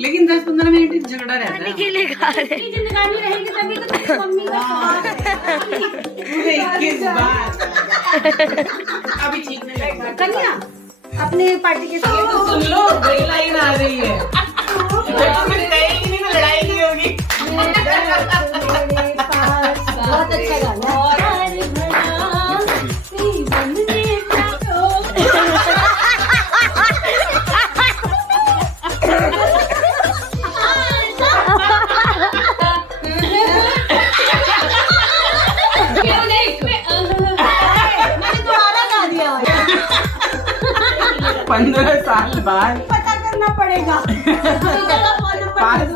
लेकिन 10-15 मिनट झगड़ा रहता है। जिंदगानी रहेगी तभी तो मम्मी का पूरे 21 बार अभी ठीक नहीं लगता। कन्या अपने पार्टी के साथ तो सुन लो, बड़ी लाइन आ रही है। नहीं लड़ाई नहीं होगी। बहुत अच्छा गाना। मैंने दोबारा गा दिया। 15 साल बाद पता करना पड़ेगा। पास